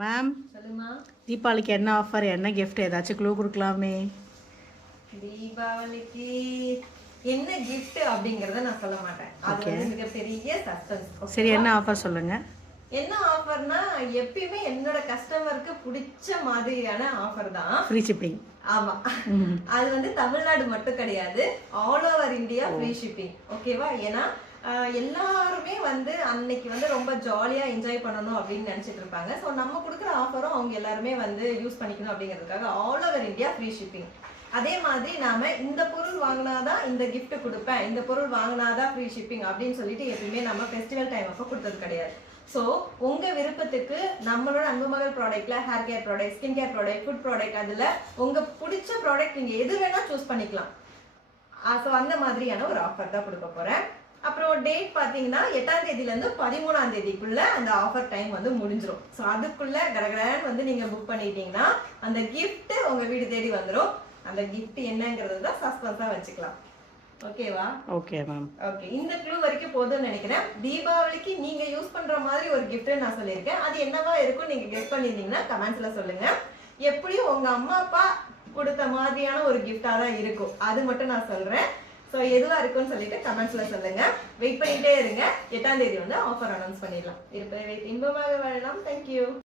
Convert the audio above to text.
Ma'am சொல்லுமா. தீபாவளிக்கு என்ன ஆஃபர், என்ன கிஃப்ட், ஏதாச்சும் க்ளூ கொடுக்கலாமே? தீபாவளிக்கு என்ன gift அப்படிங்கறத நான் சொல்ல மாட்டேன். அது வந்து மிகப்பெரிய சஸ்பென்ஸ். சரி, என்ன ஆஃபர் சொல்லுங்க. என்ன ஆஃபர்னா எப்பயுமே என்னோட கஸ்டமருக்கு பிடிச்ச மாதிரியான ஆஃபர் தான். Free shipping. ஆமா, அது வந்து தமிழ்நாடு மட்டும் கிடையாது, all over India free shipping. ஓகேவா? ஏன்னா எல்லாருமே வந்து அன்னைக்கு வந்து ரொம்ப ஜாலியா என்ஜாய் பண்ணணும் அப்படின்னு நினைச்சிட்டு இருப்பாங்க. ஸோ நம்ம கொடுக்குற ஆஃபரும் அவங்க எல்லாருமே வந்து யூஸ் பண்ணிக்கணும் அப்படிங்கிறதுக்காக all over India free shipping. அதே மாதிரி நாம இந்த பொருள் வாங்கினாதான் இந்த கிஃப்ட் கொடுப்பேன், இந்த பொருள் வாங்கினாதான் ஃப்ரீ ஷிப்பிங் அப்படின்னு சொல்லிட்டு எப்பயுமே நம்ம ஃபெஸ்டிவல் டைம் அப்போ கொடுத்தது கிடையாது. ஸோ உங்க விருப்பத்துக்கு நம்மளோட அன்புமகள் ப்ராடக்ட்ல hair care product, skin care product, food product, அதுல உங்க பிடிச்ச ப்ராடக்ட் நீங்க எது வேணா சூஸ் பண்ணிக்கலாம். ஸோ அந்த மாதிரியான ஒரு ஆஃபர் தான் கொடுக்க போறேன். அப்புறம் டேட் பார்த்தீங்கன்னா 8ஆம் தேதியிலேருந்து 13ஆம் தேதிக்குள்ள அந்த ஆஃபர் டைம் வந்து முடிஞ்சிடும். ஸோ அதுக்குள்ள கடகடன்னு வந்து நீங்க புக் பண்ணிட்டீங்கன்னா அந்த கிஃப்ட் உங்க வீடு தேடி வந்துடும். அந்த கிஃப்ட் என்னங்கிறது தான் சஸ்பென்ஸா வச்சுக்கலாம். ஓகேவா? Okay ma'am. ஓகே, இந்த க்ளூ வரைக்கும் போதும்னு நினைக்கிறேன். தீபாவளிக்கு நீங்க யூஸ் பண்ற மாதிரி ஒரு கிஃப்ட் நான் சொல்லியிருக்கேன். அது என்னவா இருக்கும் நீங்க கெஸ் பண்ணிருந்தீங்கன்னா கமெண்ட்ஸ்ல சொல்லுங்க. எப்படியும் உங்க அம்மா அப்பா கொடுத்த மாதிரியான ஒரு கிஃப்டா தான் இருக்கும், அது மட்டும் நான் சொல்றேன். ஸோ எதுவா இருக்குன்னு சொல்லிட்டு கமெண்ட்ஸ்ல சொல்லுங்க. வெயிட் பண்ணிட்டே இருங்க. 8ஆம் தேதி வந்து ஆஃபர் அனௌன்ஸ் பண்ணிடலாம். இருப்பதை வைத்து இன்பமாக வாழலாம். தேங்க்யூ.